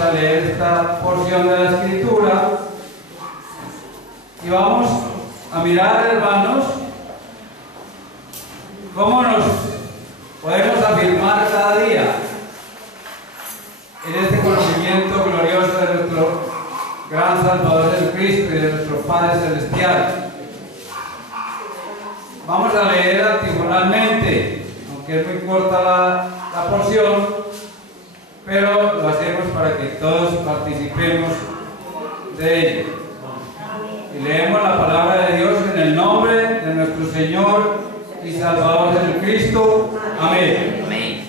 vamos a leer esta porción de la Escritura y vamos a mirar, hermanos, cómo nos podemos afirmar cada día en este conocimiento glorioso de nuestro gran Salvador Jesucristo y de nuestro Padre Celestial. Vamos a leer antifonalmente, aunque es muy corta la porción, pero lo hacemos para que todos participemos de ello. Y leemos la palabra de Dios en el nombre de nuestro Señor y Salvador Jesucristo. Amén. Amén.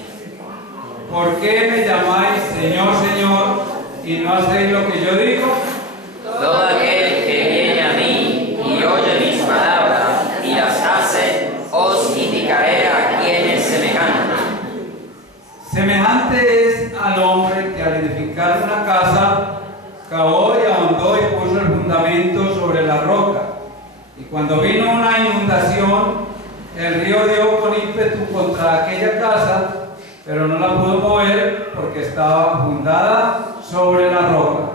¿Por qué me llamáis Señor, Señor, y no hacéis lo que yo digo? Todo aquel que viene a mí y oye mis palabras y las hace, os indicaré a quién es semejante. Semejante es al hombre que al edificar una casa cavó y ahondó y puso el fundamento sobre la roca. Y cuando vino una inundación, el río dio con ímpetu contra aquella casa, pero no la pudo mover porque estaba fundada sobre la roca.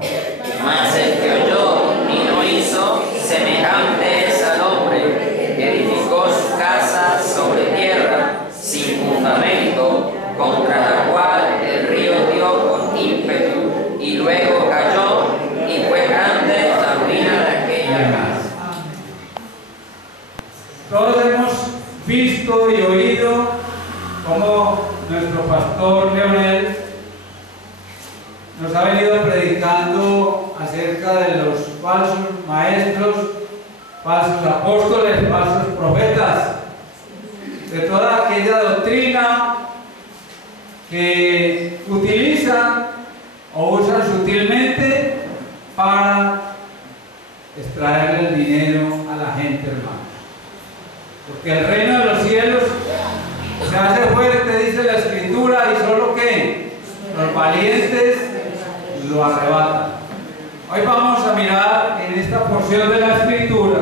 Mas el que oyó y no hizo, semejante es al hombre que edificó su casa sobre tierra, sin fundamento, contra la cual el río dio con ímpetu, y luego cayó, y fue grande la ruina de aquella casa. Todos hemos visto y oído cómo nuestro pastor Leonel nos ha venido predicando acerca de los falsos maestros, falsos apóstoles, falsos profetas, de toda aquella doctrina que utilizan o usan sutilmente para extraerle el dinero a la gente, hermano. Porque el reino de los cielos se hace fuerte, dice la Escritura, y solo que los valientes lo arrebatan. Hoy vamos a mirar en esta porción de la Escritura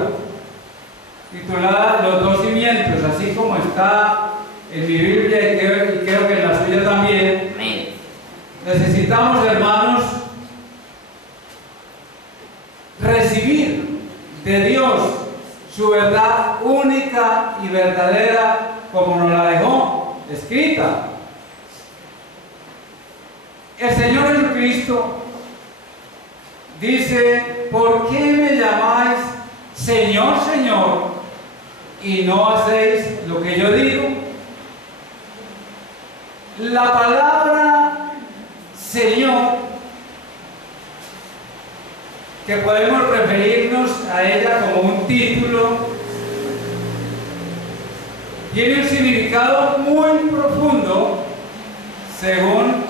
titulada Los dos cimientos, así como está en mi Biblia y creo que en la suya también. Amén. Necesitamos, hermanos, recibir de Dios su verdad única y verdadera como nos la dejó escrita. El Señor Jesucristo dice: ¿por qué me llamáis Señor, Señor, y no hacéis lo que yo digo? La palabra Señor, que podemos referirnos a ella como un título, tiene un significado muy profundo según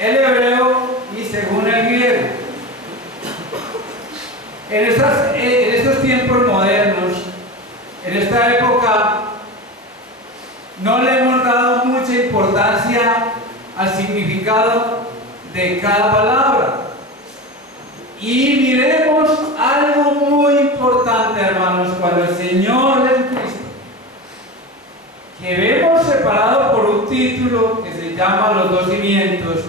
el hebreo y según el griego. En estos tiempos modernos, en esta época, no le hemos dado mucha importancia al significado de cada palabra. Y miremos algo muy importante, hermanos, cuando el Señor Jesucristo, que vemos separado por un título que se llama Los dos cimientos,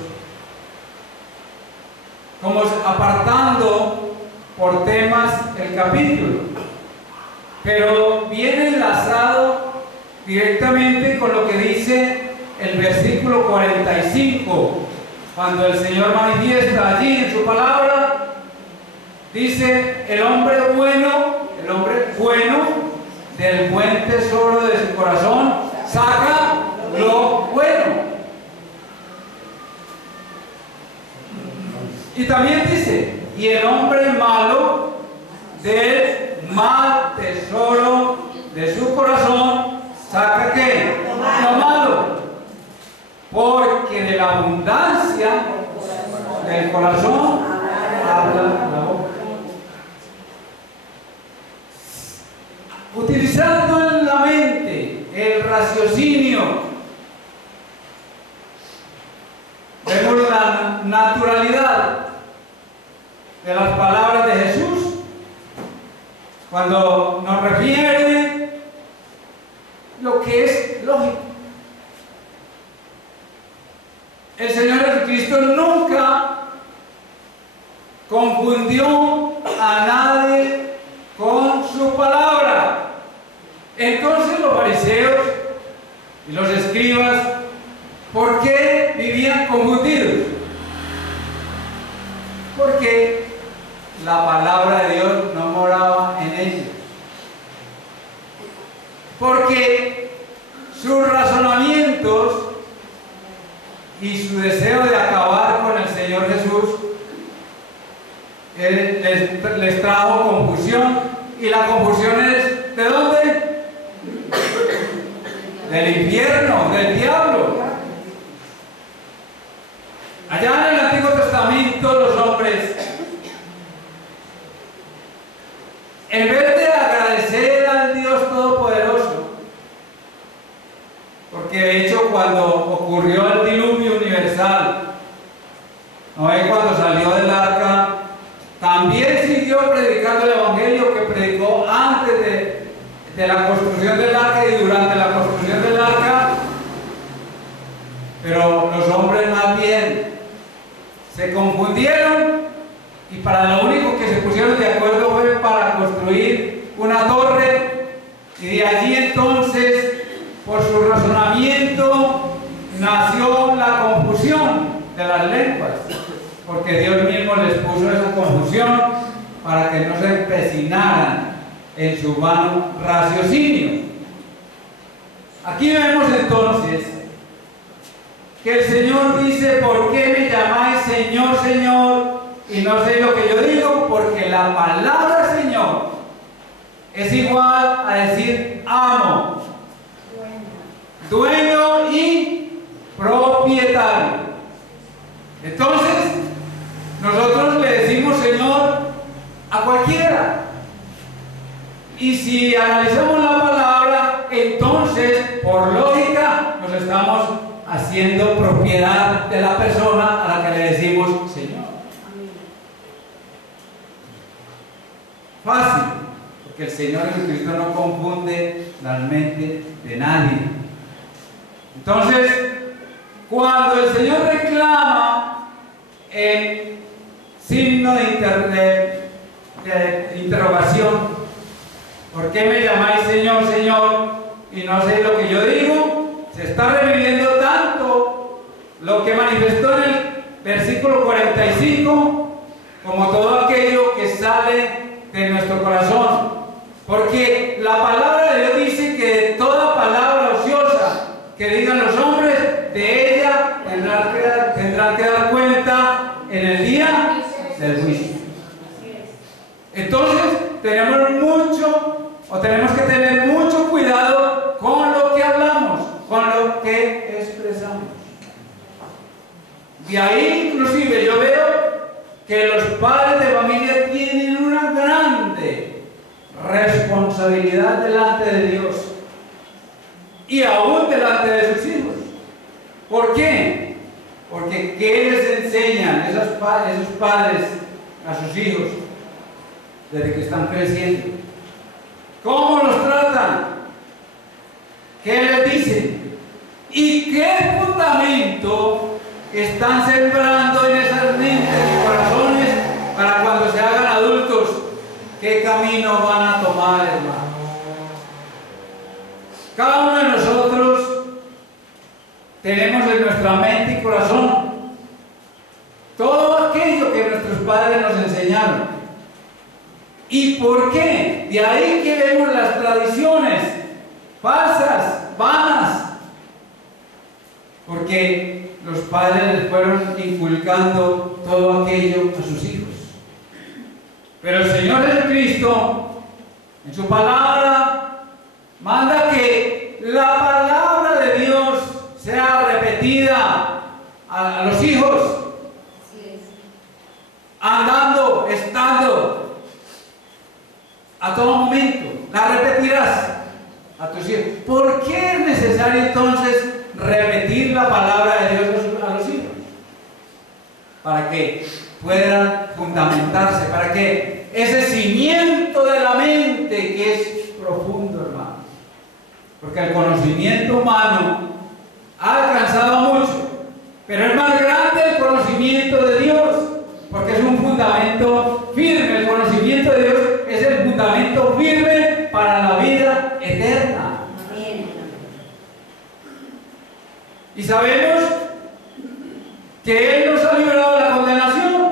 como apartando por temas el capítulo, pero viene enlazado directamente con lo que dice el versículo 45, cuando el Señor manifiesta allí en su palabra. Dice: el hombre bueno del buen tesoro de su corazón saca lo bueno. Y también dice: y el hombre malo del mal tesoro de su corazón saca ¿qué? Lo malo. Porque de la abundancia del corazón habla la boca. Utilizando en la mente el raciocinio, vemos la naturalidad de las palabras de Jesús cuando nos refiere lo que es lógico. El Señor Jesucristo nunca confundió a nadie con su palabra. Entonces los fariseos y los escribas, ¿por qué vivían confundidos? Porque la palabra de Dios no moraba en ellos. Porque sus razonamientos y su deseo de acabar con el Señor Jesús les trajo confusión. ¿Y la confusión es de dónde? Del infierno, del diablo. Allá en el Antiguo Testamento los hombres, en vez de agradecer al Dios Todopoderoso, porque de hecho cuando ocurrió el diluvio universal, Noé cuando salió del arca, también siguió predicando el Evangelio que predicó antes de la construcción del arca y durante la construcción del arca, pero los hombres más bien se confundieron y para lo único que se pusieron de acuerdo fue para construir una torre, y de allí entonces, por su razonamiento, nació la confusión de las lenguas, porque Dios mismo les puso esa confusión para que no se empecinaran en su vano raciocinio. Aquí vemos entonces que el Señor dice: ¿por qué me llamáis Señor, Señor, y no sé lo que yo digo? Porque la palabra Señor es igual a decir amo, dueño y propietario. Entonces, nosotros le decimos Señor a cualquiera. Y si analizamos la palabra, entonces, por lógica, nos estamos haciendo propiedad de la persona a la que le decimos Señor. Fácil, porque el Señor Jesucristo no confunde la mente de nadie. Entonces, cuando el Señor reclama el signo de interrogación, ¿por qué me llamáis Señor, Señor, y no sé lo que yo digo? Se está reviviendo tanto lo que manifestó en el versículo 45 como todo aquello que sale de nuestro corazón, porque la palabra de Dios dice que de toda palabra ociosa que digan los hombres, de ella tendrán que dar cuenta en el día del juicio. Entonces tenemos que tener mucho cuidado con lo que hablamos, con lo que expresamos. De ahí inclusive yo veo que los padres de familia tienen una grande responsabilidad delante de Dios y aún delante de sus hijos. ¿Por qué? Porque ¿qué les enseñan esos padres a sus hijos desde que están creciendo? ¿Cómo los tratan? ¿Qué les dicen? ¿Y qué fundamento están sembrando en esas mentes y corazones para cuando se hagan adultos? ¿Qué camino van a tomar, hermano? Cada uno de nosotros tenemos en nuestra mente y corazón todo aquello que nuestros padres nos enseñaron. ¿Y por qué? De ahí que vemos las tradiciones falsas, vanas, porque los padres les fueron inculcando todo aquello a sus hijos. Pero el Señor Jesucristo, en su palabra, manda que la palabra de Dios sea repetida a los hijos, andando, estando, a todo momento. La repetirás a tus hijos. ¿Por qué es necesario entonces repetir la palabra de Dios a los hijos? Para que puedan fundamentarse, para que ese cimiento de la mente, que es profundo, hermano, porque el conocimiento humano ha alcanzado mucho, pero es más grande el conocimiento de Dios, porque es un fundamento fundamento firme. El conocimiento de Dios es el fundamento firme para la vida eterna. Y sabemos que Él nos ha librado de la condenación.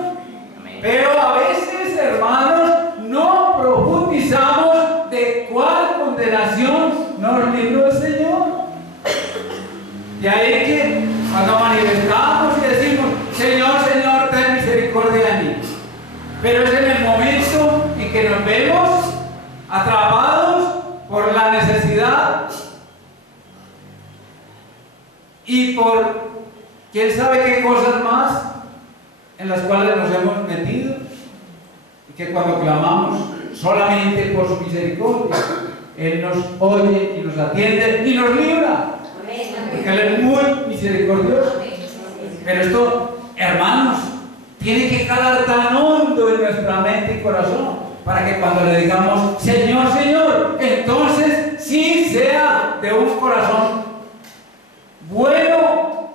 Pero a veces, hermanos, no profundizamos de cuál condenación nos libró el Señor. De ahí que cuando manifestamos y decimos, Señor, Señor, ten misericordia de mí. Pero es en el momento en que nos vemos atrapados por la necesidad y por quién sabe qué cosas más en las cuales nos hemos metido, y que cuando clamamos solamente por su misericordia, Él nos oye y nos atiende y nos libra, porque Él es muy misericordioso. Pero esto, hermanos, tiene que calar tan hondo en nuestra mente y corazón, para que cuando le digamos, Señor, Señor, entonces sí sea de un corazón bueno.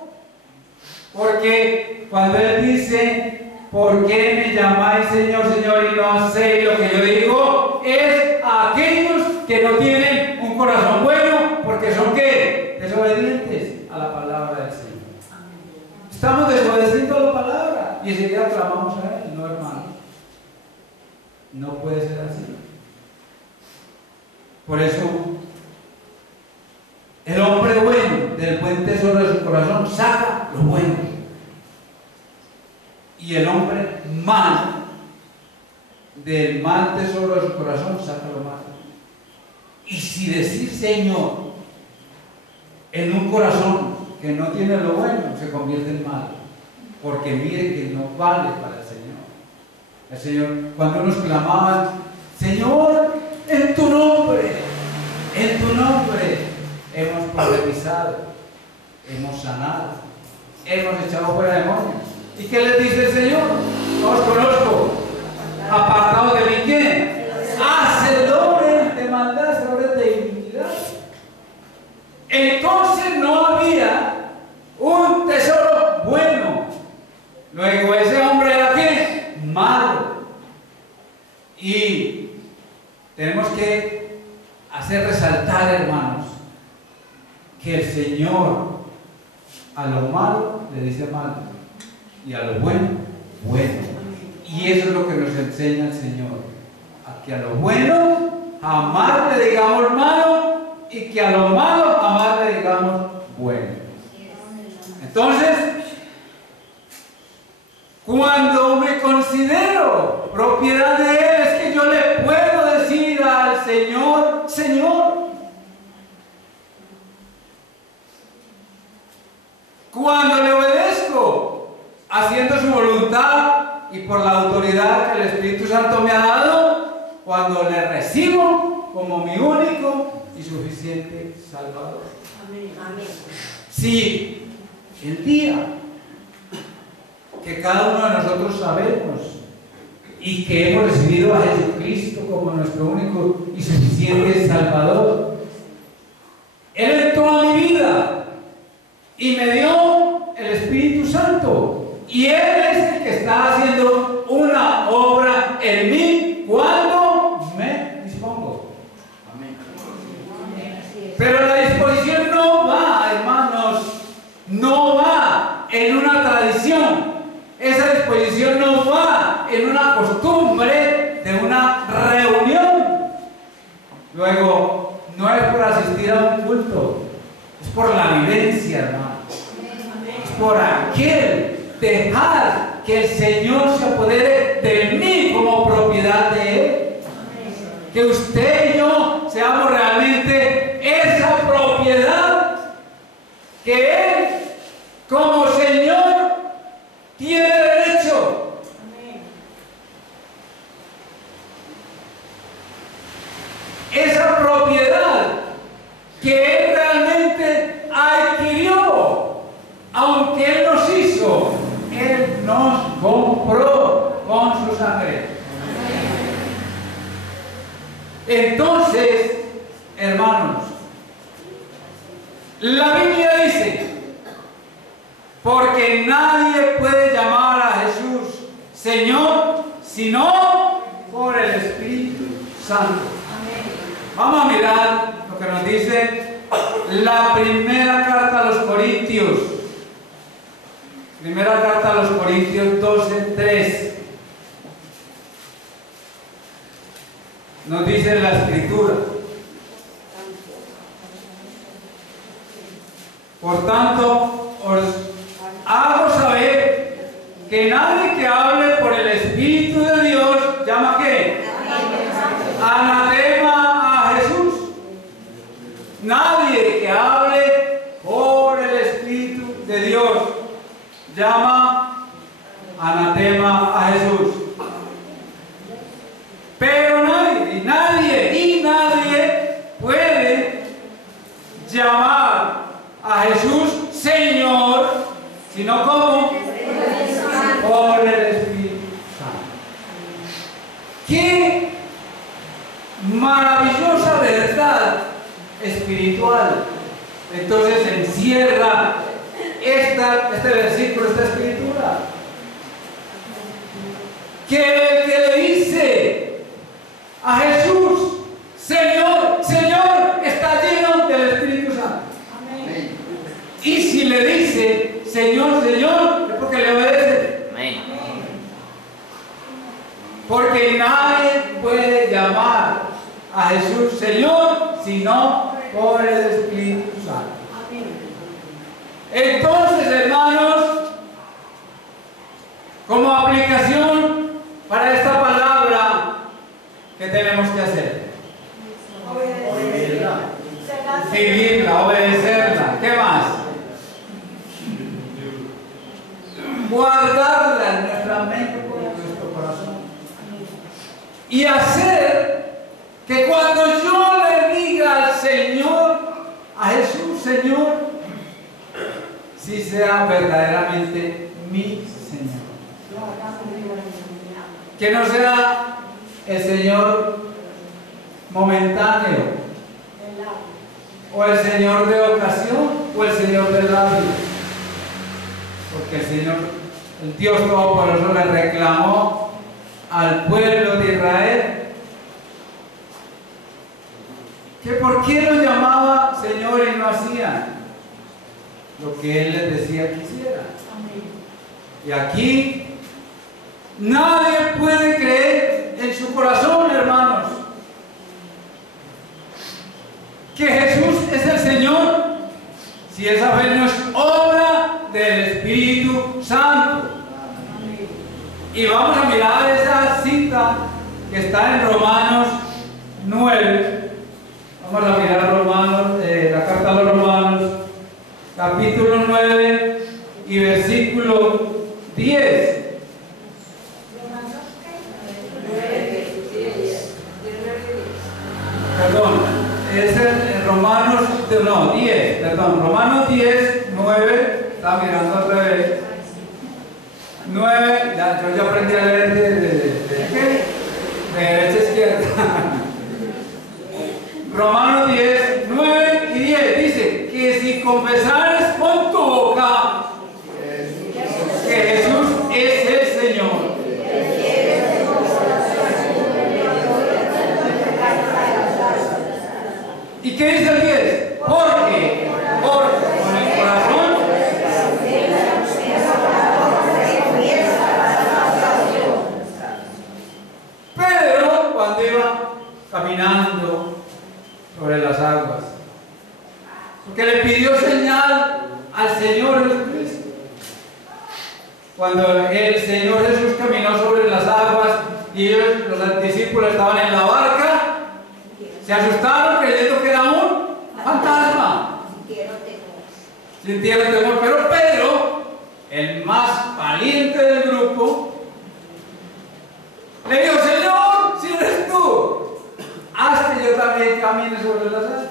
Porque cuando Él dice, ¿por qué me llamáis Señor, Señor y no hacéis lo que yo digo? Es a aquellos que no tienen un corazón bueno, porque son ¿qué? Desobedientes a la palabra del Señor. Estamos desobedeciendo a la palabra y enseguida clamamos a Él. No, hermano, no puede ser así. Por eso el hombre bueno del buen tesoro de su corazón saca lo bueno, y el hombre malo del mal tesoro de su corazón saca lo malo. Y si decir Señor en un corazón que no tiene lo bueno, se convierte en malo, porque mire que no vale para el Señor. El Señor, cuando nos clamaban, Señor, en tu nombre, hemos polemizado, hemos sanado, hemos echado fuera demonios. ¿Y qué les dice el Señor? No os conozco. ¿Apartados de mí quién? Hacedores de maldad, hacedores de iniquidad. Entonces no había un tesoro bueno. Luego ese hombre era ¿qué? Malo. Y tenemos que hacer resaltar, hermanos, que el Señor a lo malo le dice malo y a lo bueno, bueno. Y eso es lo que nos enseña el Señor, a que a lo bueno jamás le digamos malo y que a lo malo jamás le digamos bueno. Entonces, cuando me considero propiedad de Él, es que yo le puedo decir al Señor, Señor. Cuando le obedezco, haciendo su voluntad y por la autoridad que el Espíritu Santo me ha dado, cuando le recibo como mi único y suficiente Salvador. Amén. Amén. Si el día que cada uno de nosotros sabemos y que hemos recibido a Jesucristo como nuestro único y suficiente Salvador, Él entró a mi vida y me dio el Espíritu Santo, y Él es el que está haciendo una obra en mí cuando me dispongo. Amén. Pero la disposición no va, hermanos, no va en una tradición. Esa disposición no va en una costumbre de una reunión. Luego, no es por asistir a un culto, es por la vivencia, hermano. Es por aquel dejar que el Señor se apodere de mí como propiedad de Él. Que usted y yo seamos realmente esa propiedad que Él, como Señor, tiene derecho. Esa propiedad que Él realmente adquirió, aunque Él nos hizo, Él nos compró con su sangre. Entonces, hermanos, la Biblia dice, porque nadie puede llamar a Jesús Señor, sino por el Espíritu Santo. Vamos a mirar lo que nos dice la primera carta a los Corintios. Primera carta a los Corintios 12:3. Nos dice la Escritura: por tanto, os hago saber que nadie que hable por el Espíritu de Dios llama ¿qué? Anatema a Jesús. Nadie que hable por el Espíritu de Dios llama anatema a Jesús. Pero nadie puede llamar a Jesús Señor, sino como por el Espíritu Santo. ¡Qué maravillosa verdad espiritual! Entonces encierra este versículo, esta escritura, que el que le dice a Jesús Señor, Señor, está lleno del Espíritu Santo. Amén. Y si le dice Señor, Señor, es porque le obedece. Amén. Porque nadie puede llamar a Jesús Señor sino por el Espíritu Santo. Entonces, hermanos, como aplicación para esta palabra, ¿qué tenemos que hacer? Obedecerla. Vivirla, obedecerla. ¿Qué más? Guardarla en nuestra mente y en nuestro corazón. Y hacer que cuando yo le diga al Señor, a Jesús, Señor, sí sea verdaderamente mi Señor. Que no sea el Señor momentáneo, o el Señor de ocasión, o el Señor del labio. Porque el Señor, el Dios Todopoderoso, le reclamó al pueblo de Israel que por qué lo llamaba Señor y no hacían lo que Él les decía que hiciera. Y aquí nadie puede creer en su corazón, hermanos, que Jesús es el Señor si esa fe no es obra del Espíritu Santo. Y vamos a mirar esa cita que está en Romanos 9. Vamos a mirar Romanos, la carta a los Romanos, capítulo 9 y versículo 10. Perdón, es el Romanos, no, 10, perdón, Romanos 10, 9, está mirando otra vez. 9, yo ya aprendí a leer de derecha a izquierda. Romanos 10, 9 y 10 dice que si confesares con tu boca que Jesús es el Señor, ¿y qué dice el 10? Porque con el corazón Pedro, cuando iba caminando sobre las aguas, porque le pidió señal al Señor Jesucristo. Cuando el Señor Jesús caminó sobre las aguas y ellos, los discípulos, estaban en la barca, se asustaron creyendo que era un fantasma. Sintieron temor, pero Pedro, el más valiente del grupo, le dijo: Señor, si eres tú, haz que yo también camine sobre las aguas.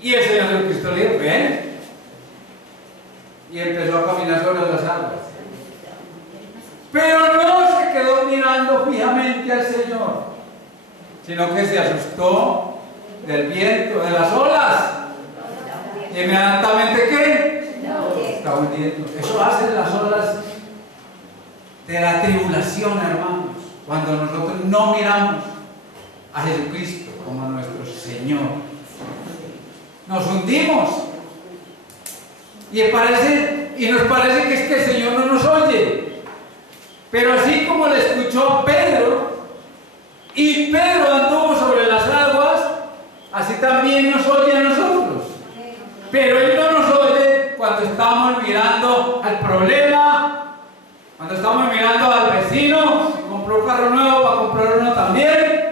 Y el Señor Jesucristo le dijo: ven. Y empezó a caminar sobre las aguas. Pero no se quedó mirando fijamente al Señor, sino que se asustó del viento, de las olas. Y inmediatamente, ¿qué? Está hundiendo. Eso hacen las olas de la tribulación, hermanos, cuando nosotros no miramos a Jesucristo como nuestro Señor. Nos hundimos y nos parece que es que el Señor no nos oye. Pero así como le escuchó a Pedro, y Pedro anduvo sobre las aguas, así también nos oye a nosotros. Pero Él no nos oye cuando estamos mirando al problema, cuando estamos mirando al vecino que compró un carro nuevo para comprar uno también.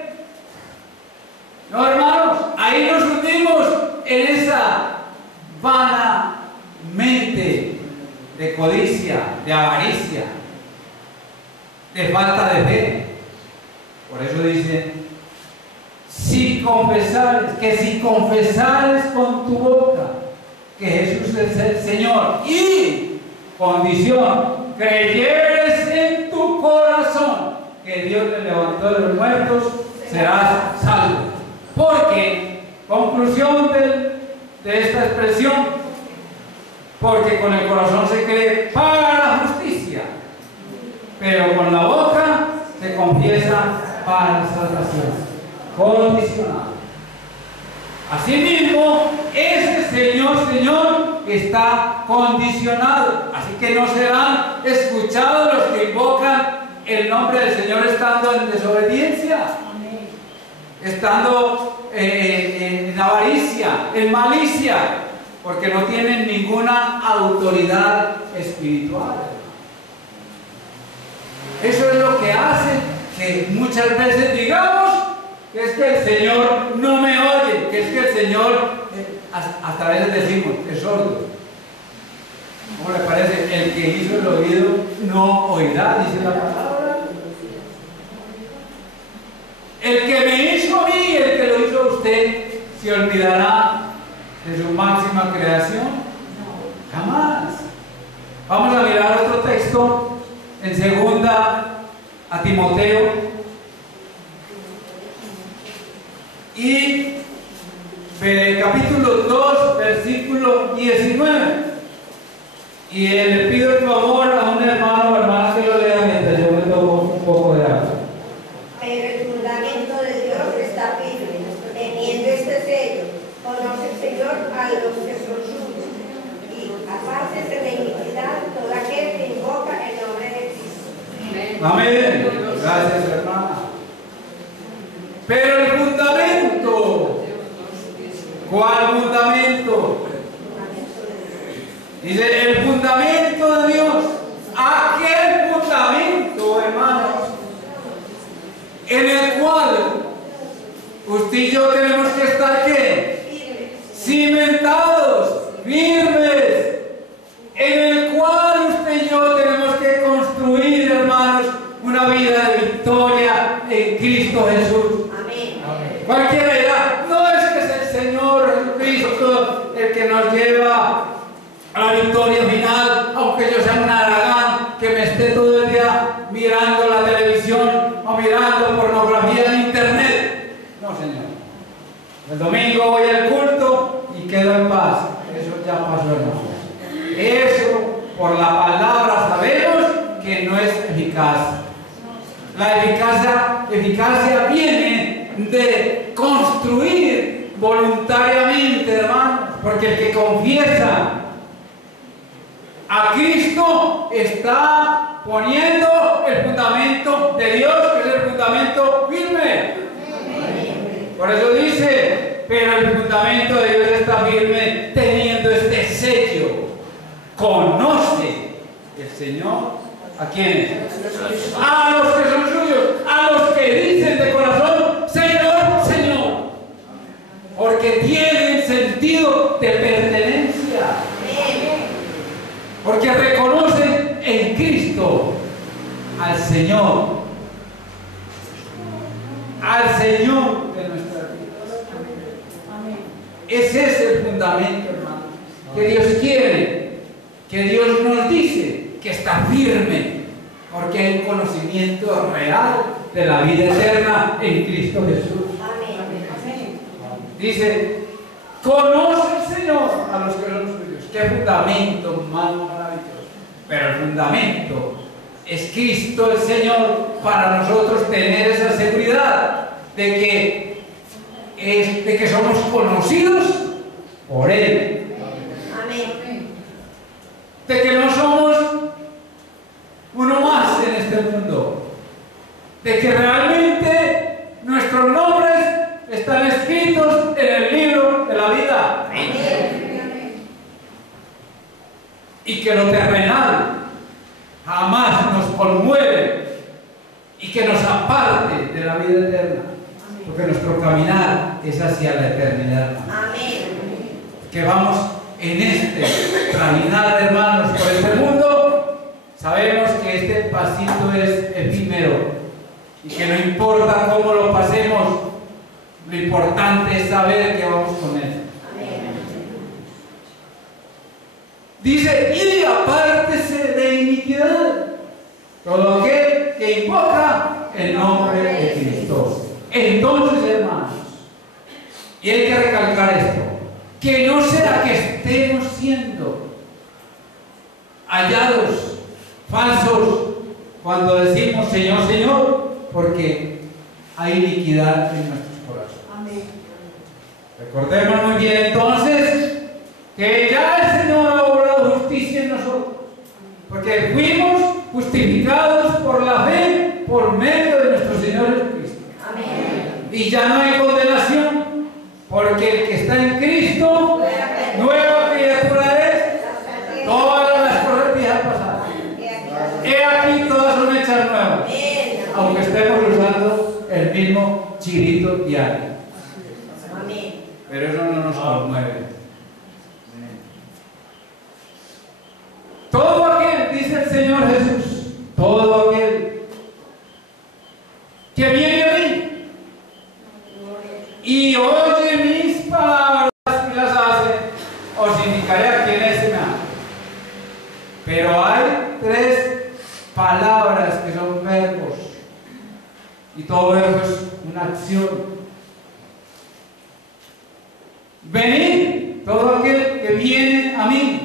No, hermanos, ahí nos hundimos en esa vana mente de codicia, de avaricia, de falta de fe. Por eso dice, si confesares con tu boca que Jesús es el Señor y, condición, creyeres en tu corazón que Dios le levantó de los muertos, serás salvo. Porque, conclusión de esta expresión, porque con el corazón se cree para la justicia, pero con la boca se confiesa para la salvación. Condicionado. Asimismo, ese Señor está condicionado. Así que no serán escuchados los que invocan el nombre del Señor estando en desobediencia, estando en avaricia, en malicia, porque no tienen ninguna autoridad espiritual. Eso es lo que hace que muchas veces digamos que es que el Señor no me oye, que es que el Señor, hasta a veces decimos, es sordo. ¿Cómo le parece? El que hizo el oído no oirá, dice la palabra. El que me hizo a mí, el que lo hizo a usted, ¿se olvidará de su máxima creación? Jamás. Vamos a mirar otro texto en segunda a Timoteo y capítulo 2, versículo 19. Y le pido el favor a un hermano o hermana que lo lea mientras yo me tomo un poco de agua. Pero el fundamento de Dios está firme, teniendo este sello. Conoce el Señor a los que son suyos, y apártese de la iniquidad todo aquel que invoca el nombre de Cristo. Amén. Gracias, hermana. Pero el fundamento, ¿cuál fundamento? Dice el fundamento de Dios. Aquel fundamento, hermanos, en el cual usted y yo tenemos que estar ¿qué? Cimentados, firmes, en el cual usted y yo tenemos que construir, hermanos, una vida de victoria en Cristo Jesús. Amén. Cualquiera dirá, no es que es el Señor Jesucristo el que nos lleva a la victoria final, aunque yo sea un aragán que me esté todo el día mirando la televisión o mirando pornografía en internet. No, Señor. El domingo voy al culto y quedo en paz. Eso ya pasó, hermano. Eso, por la palabra, sabemos que no es eficaz. La eficacia viene de construir voluntariamente, hermano, porque el que confiesa a Cristo está poniendo el fundamento de Dios, que es el fundamento firme. Por eso dice, pero el fundamento de Dios está firme teniendo este sello. Conoce el Señor ¿a quiénes? A los que son suyos, a los que dicen de corazón, Señor, Señor, porque tienen sentido de pertenencia, porque reconocen en Cristo al Señor de nuestra vida. Ese es el fundamento, hermano, que Dios quiere, que Dios nos dice que está firme, porque hay un conocimiento real de la vida eterna en Cristo Jesús. Dice, conoce el Señor a los que son suyos. Qué fundamento más maravilloso. Pero el fundamento es Cristo el Señor para nosotros tener esa seguridad de que somos conocidos por Él. Amén. De que no somos uno más en este mundo. De que realmente nuestros nombres están escritos en el libro de la vida. Y que lo terrenal jamás nos conmueve y que nos aparte de la vida eterna. Porque nuestro caminar es hacia la eternidad. Amén. Que vamos en este caminar, hermanos, por este mundo. Sabemos que este pasito es efímero y que no importa cómo lo pasemos, lo importante es saber que vamos con Él. Dice, y apártese de iniquidad todo aquel que invoca el nombre de Cristo. Entonces, hermanos, y hay que recalcar esto, que no será que estemos siendo hallados falsos cuando decimos Señor, Señor, porque hay iniquidad en nuestros corazones. Amén. Recordemos muy bien entonces que ya el Señor ha obrado justicia en nosotros, porque fuimos justificados por la fe por medio de nuestro Señor Jesucristo. Amén. Y ya no hay condenación, porque el que está en Cristo, nueva criatura es, todas las cosas viejas pasadas. He aquí todas son hechas nuevas, aunque estemos usando el mismo chirito diario. Pero eso no nos conmueve. Todo aquel, dice el Señor Jesús, todo aquel que viene a mí y oye mis palabras y las hace, os indicaré a quién es semejante. Pero hay tres palabras que son verbos, y todo verbo es una acción. Venid, todo aquel que viene a mí.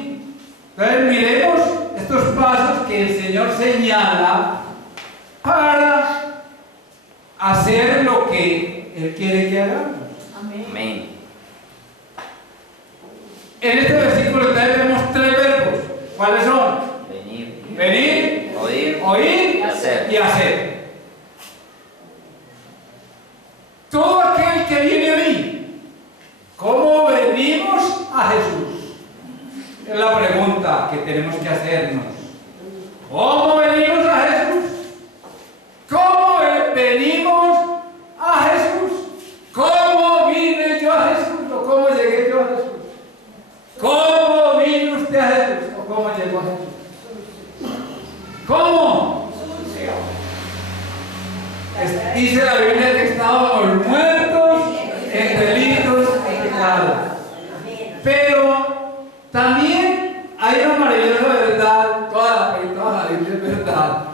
Entonces miremos estos pasos que el Señor señala para hacer lo que Él quiere que hagamos. Amén. En este versículo entonces vemos tres verbos. ¿Cuáles son? Venir, oír y hacer. y hacer. Todo aquel que viene a mí, ¿cómo venimos a Jesús? Es la pregunta que tenemos que hacernos. ¿Cómo venimos a Jesús? ¿Cómo venimos a Jesús? ¿Cómo vine yo a Jesús? ¿O cómo llegué yo a Jesús? ¿Cómo vino usted a Jesús? ¿O cómo llegó a Jesús? ¿Cómo? Dice la Biblia que estábamos muertos en delitos y pecados. Pero también hay una maravillosa verdad, toda la Biblia es verdad.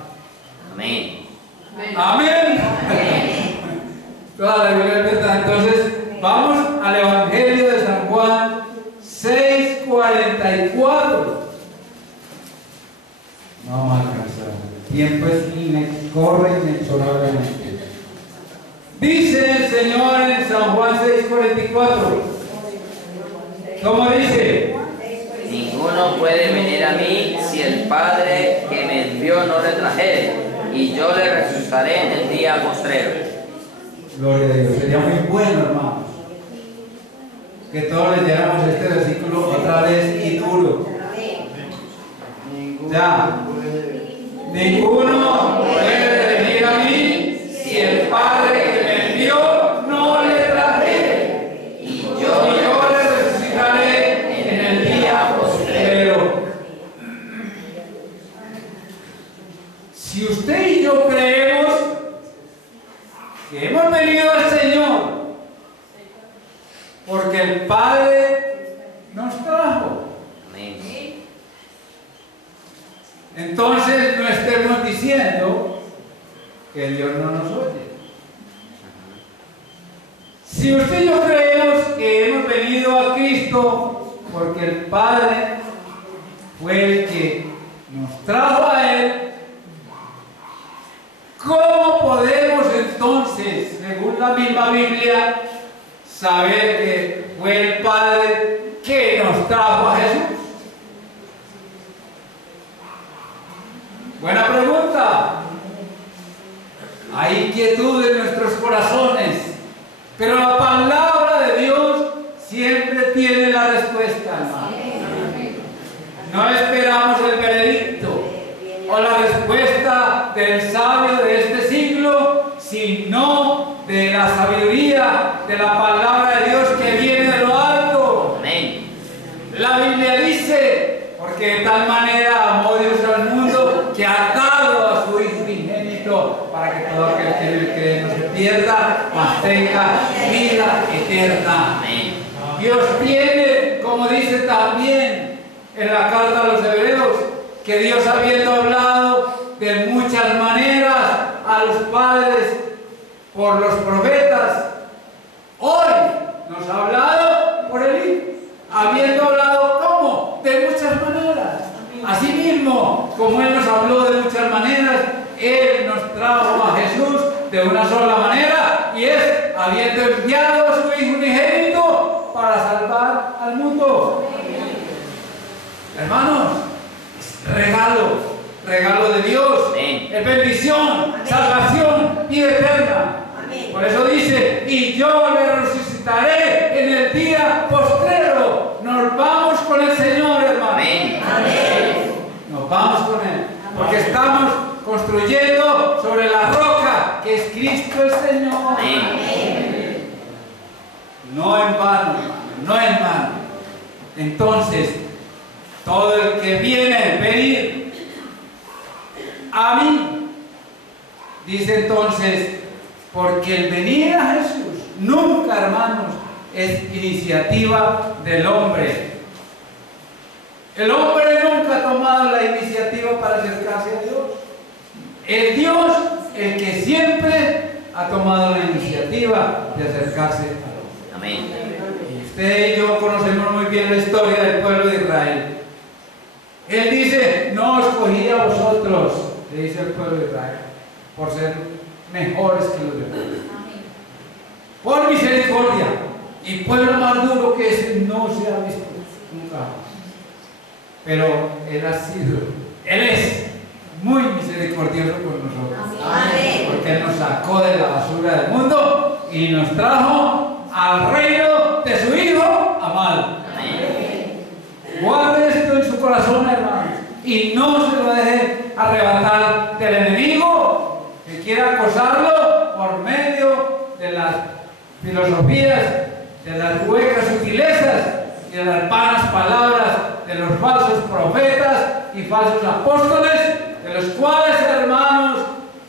Amén. Amén. Toda la Biblia es verdad. Entonces, vamos al Evangelio de San Juan 6:44. No vamos a alcanzar. El tiempo corre inexorablemente. Dice el Señor en San Juan 6:44. ¿Cómo dice? Ninguno puede venir a mí si el Padre que me envió no le trajere, y yo le resucitaré en el día postrero. Gloria a Dios. Sería muy bueno, hermanos, que todos leyéramos este versículo otra vez y duro. Ya. Ninguno puede venir a mí si el Padre que me envió no le trajere, y yo le resucitaré en el día postrero. Si usted y yo creemos que hemos venido al Señor porque el Padre nos trajo, Amén. entonces no estemos diciendo que Dios no nos oye. Si usted y yo creemos que hemos venido a Cristo porque el Padre fue el que nos trajo a Él, según la misma Biblia, saber que fue el Padre que nos trajo a Jesús? Buena pregunta. Hay inquietud en nuestros corazones, pero la palabra de Dios siempre tiene la respuesta, hermano. No esperamos el veredicto o la respuesta del sabio de este siglo, sino de la sabiduría de la palabra de Dios que viene de lo alto. Amén. La Biblia dice, porque de tal manera amó Dios al mundo que ha dado a su Hijo unigénito para que todo aquel que en él cree no se pierda, mas tenga vida eterna. Amén. Dios tiene, como dice también en la carta a los Hebreos, que Dios, habiendo hablado de muchas maneras a los padres por los profetas, hoy nos ha hablado por el Hijo, habiendo hablado ¿cómo? De muchas maneras. Asimismo, como Él nos habló de muchas maneras, Él nos trajo a Jesús de una sola manera, y es habiendo enviado a su Hijo unigénito para salvar al mundo. Hermanos, es regalo de Dios, es bendición, salvación y eterna. Por eso dice, y yo le resucitaré en el día postrero. Nos vamos con el Señor, hermano. Amén. Nos vamos con Él, porque estamos construyendo sobre la roca que es Cristo el Señor. Amén. No en vano, hermano, no en vano. Entonces, todo el que viene a venir a mí, dice entonces, porque el venir a Jesús nunca, hermanos, es iniciativa del hombre. El hombre nunca ha tomado la iniciativa para acercarse a Dios. Es Dios el que siempre ha tomado la iniciativa de acercarse a Dios. Amén. Usted y yo conocemos muy bien la historia del pueblo de Israel. Él dice, no os escogí a vosotros, le dice el pueblo de Israel, por ser mejores que los demás. Por misericordia. Y pueblo más duro que ese no se ha visto nunca. Pero Él es muy misericordioso con nosotros. Amén. Porque Él nos sacó de la basura del mundo y nos trajo al reino de su Hijo amado. Guarde esto en su corazón, hermanos, y no se lo deje arrebatar del enemigo que quiera acosarlo por medio de las filosofías, de las huecas sutilezas y de las vanas palabras de los falsos profetas y falsos apóstoles, de los cuales, hermanos,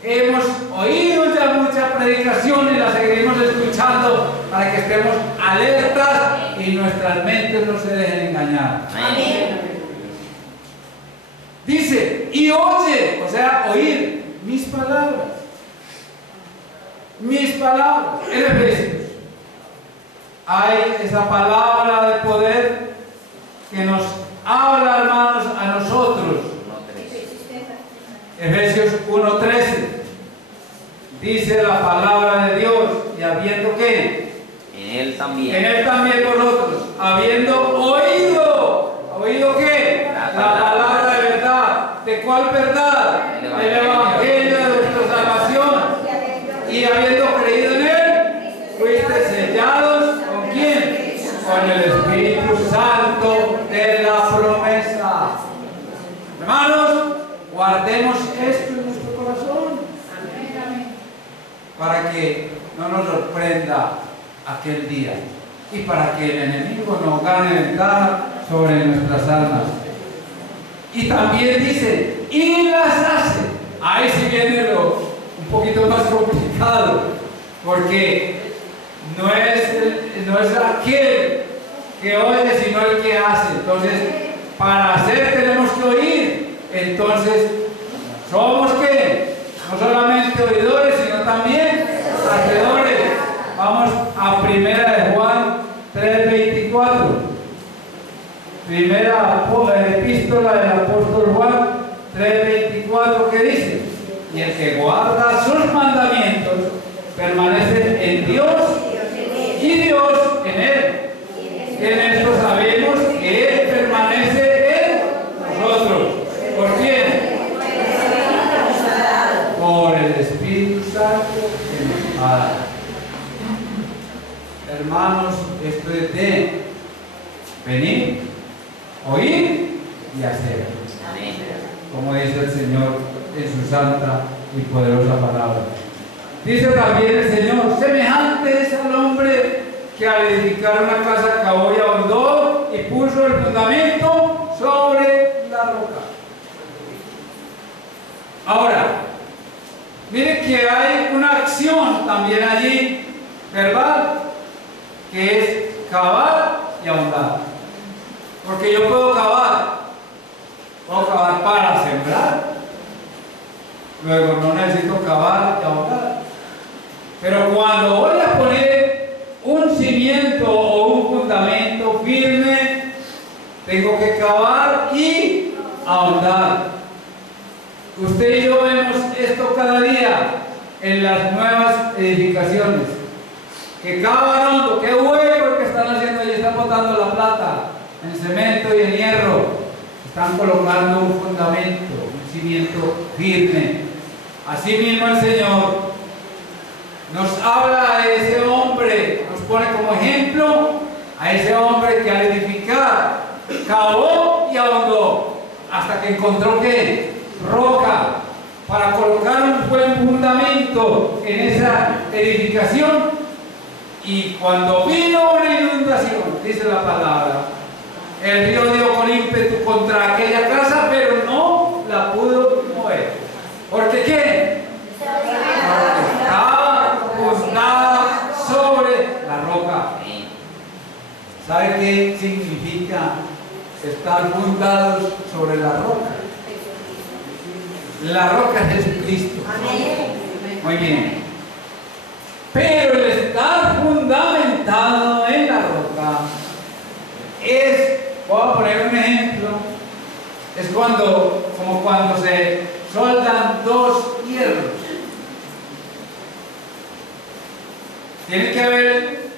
hemos oído ya mucha predicación y la seguiremos escuchando para que estemos alertas y nuestras mentes no se dejen engañar. Amén. Dice, y oye, o sea, oír mis palabras. Mis palabras. En Efesios hay esa palabra de poder que nos habla, hermanos, a nosotros. Efesios 1:13 dice la palabra de Dios, y habiendo que En Él también. en Él también vosotros, habiendo oído qué, la palabra de verdad. ¿De cuál verdad? El evangelio de vuestra salvación, y habiendo creído en Él, fuiste sellados ¿con quién? Con el Espíritu Santo de la promesa. Hermanos, guardemos esto en nuestro corazón para que no nos sorprenda aquel día y para que el enemigo no gane ventaja sobre nuestras almas. Y también dice, y las hace. Ahí sí viene lo un poquito más complicado, porque no es aquel que oye, sino el que hace. Entonces, para hacer tenemos que oír. Entonces, ¿somos qué? No solamente oidores, sino también hacedores. Vamos a Primera de Juan 3:24. Primera epístola del apóstol Juan 3:24, que dice, y el que guarda sus mandamientos permanece en pacto que nos ha dado. Hermanos, esto es de venir, oír y hacer. Amén. Como dice el Señor en su santa y poderosa palabra. Dice también el Señor, semejante es al hombre que al edificar una casa cavó y ahondó y puso el fundamento sobre la roca. Ahora, mire que hay una acción también allí, verbal, que es cavar y ahondar. Porque yo puedo cavar para sembrar, luego no necesito cavar y ahondar. Pero cuando voy a poner un cimiento o un fundamento firme, tengo que cavar y ahondar. Usted y yo vemos esto cada día en las nuevas edificaciones. Que cavan hondo, qué hueco que están haciendo y están botando la plata en cemento y en hierro. Están colocando un fundamento, un cimiento firme. Así mismo el Señor nos habla a ese hombre, nos pone como ejemplo a ese hombre que al edificar cavó y ahondó hasta que encontró ¿qué? Roca para colocar un buen fundamento en esa edificación. Y cuando vino una inundación, dice la palabra, el río dio con ímpetu contra aquella casa, pero no la pudo mover. ¿Por qué qué? Porque estaba fundada sobre la roca. ¿Sabe qué significa estar fundados sobre la roca? La roca es Jesucristo. Muy bien. Pero el estar fundamentado en la roca es, voy a poner un ejemplo, es como cuando se soldan dos hierros. Tiene que haber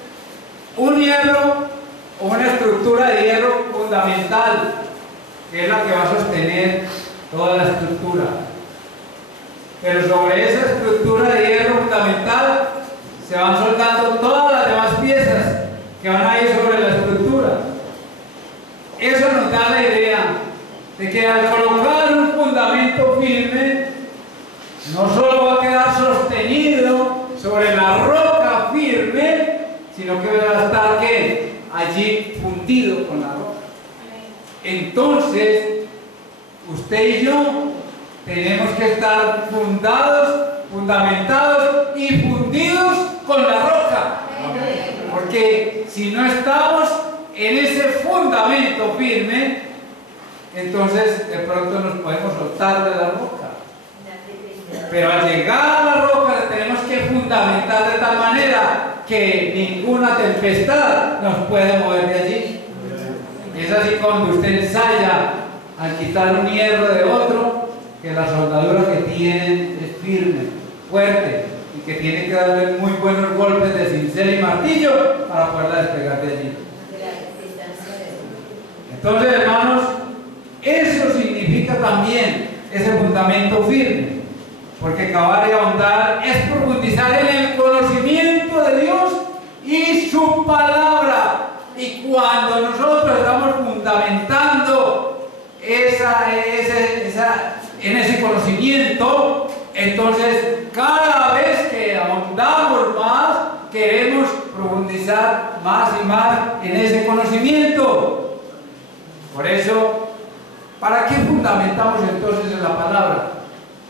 un hierro o una estructura de hierro fundamental, que es la que va a sostener toda la estructura. Pero sobre esa estructura de hierro fundamental se van soldando todas las demás piezas que van a ir sobre la estructura. Eso nos da la idea de que al colocar un fundamento firme, no solo va a quedar sostenido sobre la roca firme, sino que va a estar ¿qué? Allí fundido con la roca. Entonces, usted y yo tenemos que estar fundamentados y fundidos con la roca. Porque si no estamos en ese fundamento firme, entonces de pronto nos podemos soltar de la roca. Pero al llegar a la roca tenemos que fundamentar de tal manera que ninguna tempestad nos puede mover de allí. Es así cuando usted ensaya al quitar un hierro de otro, que la soldadura que tienen es firme, fuerte, y que tiene que darle muy buenos golpes de cincel y martillo para poderla despegar de allí. Entonces, hermanos, eso significa también ese fundamento firme, porque cavar y ahondar es profundizar en el conocimiento de Dios y su palabra. Y cuando nosotros estamos fundamentando en ese conocimiento, entonces cada vez que ahondamos más, queremos profundizar más y más en ese conocimiento. Por eso, ¿para qué fundamentamos entonces en la palabra?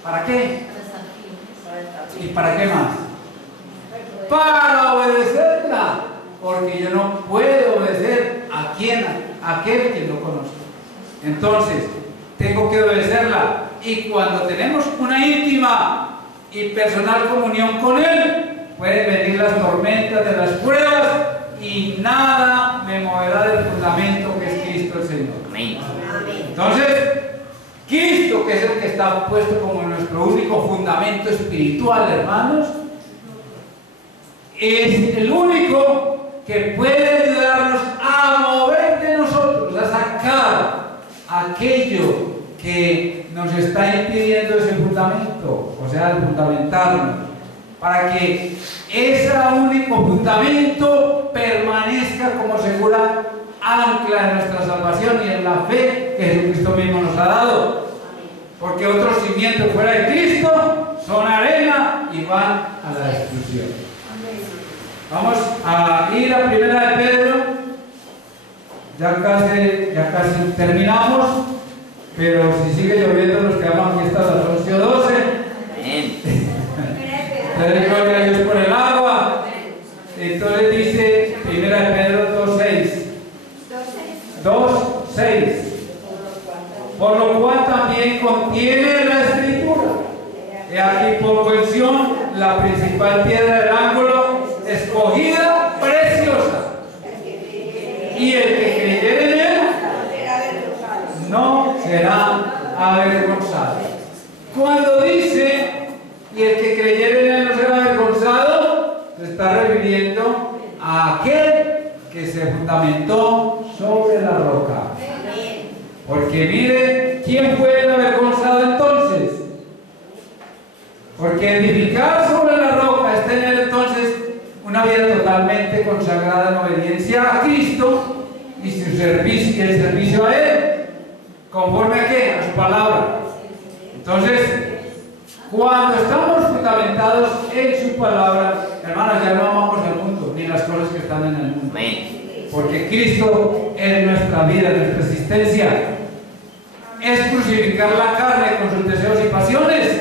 ¿Para qué? ¿Y para qué más? Para obedecerla, porque yo no puedo obedecer a aquel que no conozco. Entonces, tengo que obedecerla. Y cuando tenemos una íntima y personal comunión con Él, pueden venir las tormentas de las pruebas y nada me moverá del fundamento que es Cristo el Señor. Amén. Entonces, Cristo, que es el que está puesto como nuestro único fundamento espiritual, hermanos, es el único que puede ayudarnos a mover de nosotros, a sacar aquello que nos está impidiendo ese fundamento, o sea, el fundamentarnos. para que ese único fundamento permanezca como segura ancla en nuestra salvación y en la fe que Jesucristo mismo nos ha dado. Porque otros cimientos fuera de Cristo son arena y van a la destrucción. Vamos a ir a Primera de Pedro. Ya casi terminamos, pero si sigue lloviendo nos quedamos aquí hasta las 11 o 12. Entonces, gloria a Dios por el agua. Entonces dice Primera de Pedro 2:6. 2:6. Por lo cual también contiene la Escritura. He aquí pongo en Sión la principal piedra del ángulo, escogida, preciosa. Y el que creyere en él no será avergonzado. Cuando dice y el que creyere en él no será avergonzado, se está refiriendo a aquel que se fundamentó sobre la roca. Porque mire, ¿quién fue el avergonzado entonces? Porque edificar sobre la roca es tener entonces una vida totalmente consagrada en obediencia a Cristo y su servicio, y el servicio a Él, conforme a ¿qué? A su palabra. Entonces, cuando estamos fundamentados en su palabra, hermanos, ya no amamos al mundo, ni las cosas que están en el mundo. Porque Cristo es nuestra vida, nuestra existencia. Es crucificar la carne con sus deseos y pasiones,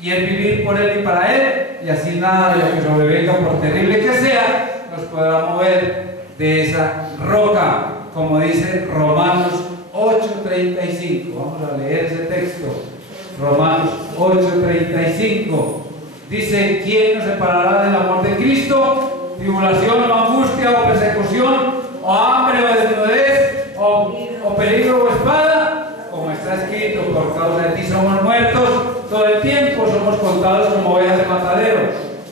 y el vivir por Él y para Él, y así nada de lo que sobrevenga, por terrible que sea, nos podrá mover de esa roca, como dice Romanos 8:35. Vamos a leer ese texto. Romanos 8:35. Dice: ¿quién nos separará del amor de Cristo? Tribulación o angustia o persecución o hambre o desnudez o peligro o espada. Como está escrito, por causa de ti somos muertos todo el tiempo, somos contados como ovejas de matadero.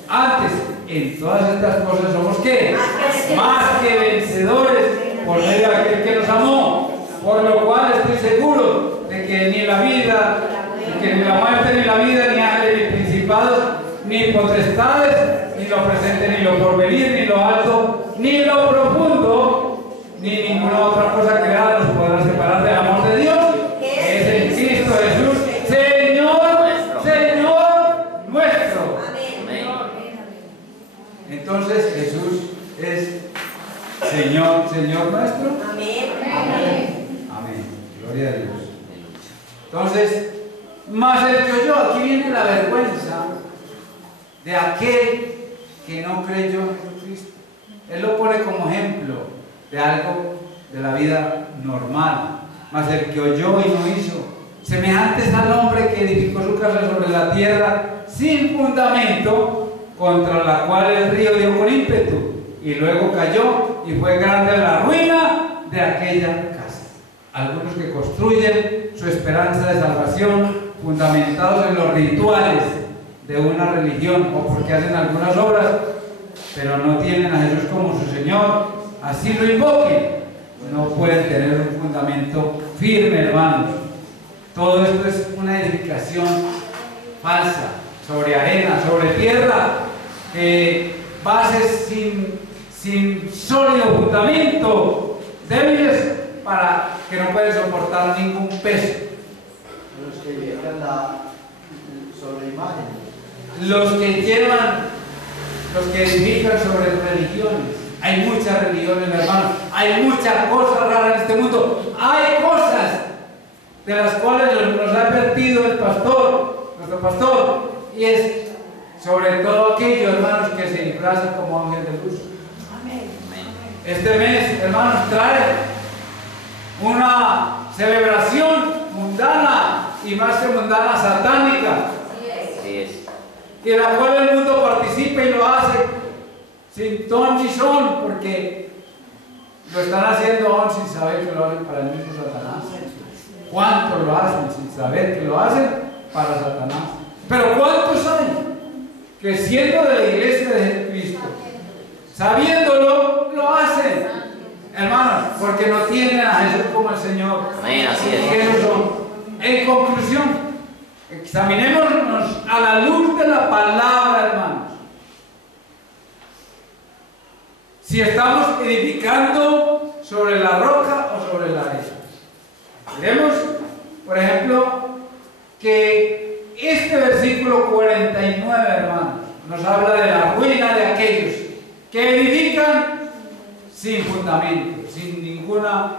Antes, en todas estas cosas somos ¿qué? Más que vencedores por medio de aquel que nos amó. Por lo cual estoy seguro de que ni la vida, que ni la muerte, ni la vida, ni ángeles, ni principados, ni potestades, ni lo presente, ni lo porvenir, ni lo alto, ni lo profundo, ni ninguna otra cosa creada nos podrá separar del amor de Dios, que es en Cristo Jesús, Señor nuestro. Entonces Jesús es Señor nuestro. Amén. Gloria a Dios. Entonces, más el que yo, aquí viene la vergüenza de aquel que no creyó en Jesucristo. Él lo pone como ejemplo de algo de la vida normal. Mas el que oyó y no hizo, semejante es al hombre que edificó su casa sobre la tierra sin fundamento, contra la cual el río dio con ímpetu, y luego cayó, y fue grande la ruina de aquella casa. Algunos que construyen su esperanza de salvación fundamentados en los rituales de una religión o porque hacen algunas obras, pero no tienen a Jesús como su Señor, así lo invoquen, no pueden tener un fundamento firme, hermanos. Todo esto es una edificación falsa, sobre arena, sobre tierra, bases sin sólido fundamento, débiles, para que no pueden soportar ningún peso. Los que llevan sobre imagen. Los que edifican sobre religiones. Hay muchas religiones, hermanos. Hay muchas cosas raras en este mundo. Hay cosas de las cuales nos ha advertido el pastor, nuestro pastor, y es sobre todo aquellos, hermanos, que se disfrazan como ángel de luz. Este mes, hermanos, trae una celebración mundana y más que mundana, satánica, y en la cual el mundo participa y lo hace sin ton ni son, porque lo están haciendo aún sin saber que lo hacen para el mismo Satanás. ¿Cuántos lo hacen sin saber que lo hacen para Satanás? Pero ¿cuántos hay que siendo de la iglesia de Jesucristo, sabiéndolo, lo hacen? Hermanos, porque no tienen a Jesús como el Señor. Amén, así es. Y esos son. En conclusión, examinémonos a la luz de la palabra, hermanos. si estamos edificando sobre la roca o sobre la arena. Veremos, por ejemplo, que este versículo 49, hermanos, nos habla de la ruina de aquellos que edifican sin fundamento, sin ninguna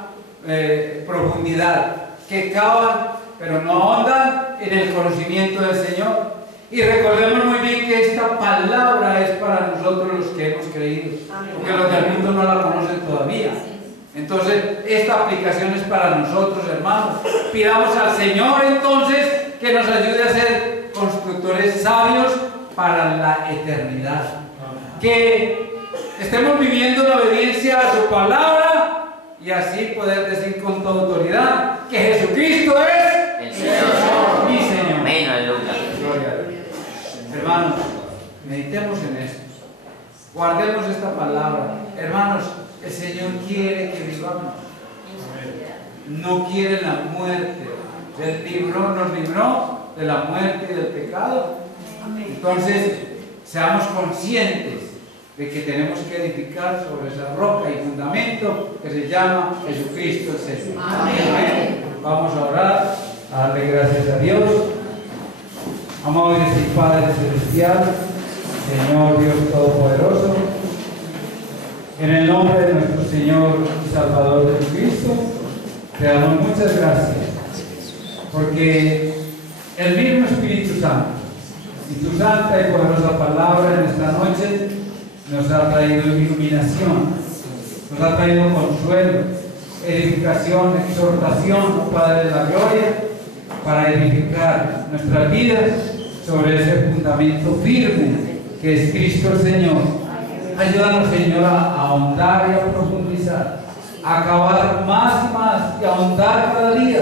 profundidad, que cavan pero no ahondan en el conocimiento del Señor. Y recordemos muy bien que esta palabra es para nosotros los que hemos creído, porque los del mundo no la conocen todavía. Entonces, esta aplicación es para nosotros, hermanos. Pidamos al Señor entonces que nos ayude a ser constructores sabios para la eternidad. Que estemos viviendo en obediencia a su palabra y así poder decir con toda autoridad que Jesucristo es El Señor. mi Señor. Amén, aleluya. Gloria a Dios. Hermanos, meditemos en esto. Guardemos esta palabra. Hermanos, el Señor quiere que vivamos. No quiere la muerte. Nos libró de la muerte y del pecado. Entonces, seamos conscientes de que tenemos que edificar sobre esa roca y fundamento que se llama Jesucristo el Señor. Amén. Vamos a orar, a darle gracias a Dios. Amado y Padre Celestial, Señor Dios Todopoderoso, en el nombre de nuestro Señor y Salvador Jesucristo, te damos muchas gracias, porque el mismo Espíritu Santo y tu santa y poderosa palabra en esta noche nos ha traído iluminación, nos ha traído consuelo, edificación, exhortación, oh Padre de la gloria, para edificar nuestras vidas sobre ese fundamento firme que es Cristo el Señor. Ayúdanos, Señor, a ahondar y a profundizar, a acabar más y más y a ahondar cada día,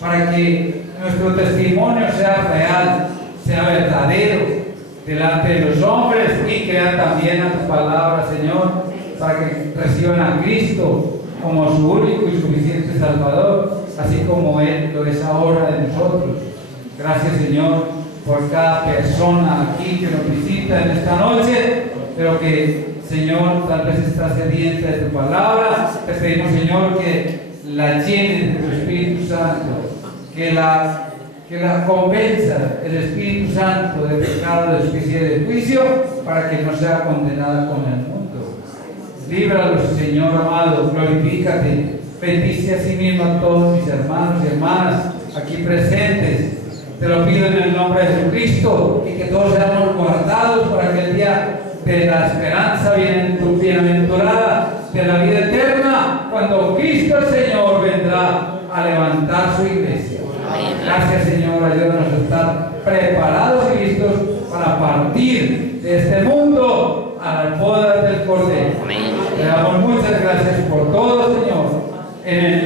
para que nuestro testimonio sea real, sea verdadero delante de los hombres y crean también a tu palabra, Señor, para que reciban a Cristo como su único y suficiente Salvador, así como Él lo es ahora de nosotros. Gracias, Señor, por cada persona aquí que nos visita en esta noche, pero que, Señor, tal vez está sedienta de tu palabra. Te pedimos, Señor, que la llenes de tu Espíritu Santo, que la convenza el Espíritu Santo de pecado, de justicia y de juicio, para que no sea condenada con el mundo. Líbralos, Señor amado, glorifícate, bendice a sí mismo a todos mis hermanos y hermanas aquí presentes. Te lo pido en el nombre de Jesucristo, y que todos seamos guardados para aquel día de la esperanza bienaventurada de la vida eterna, cuando Cristo el Señor vendrá a levantar su iglesia. Gracias, Señor, ayúdanos a estar preparados y listos para partir de este mundo al poder del Cordero. Te damos muchas gracias por todo, Señor, en el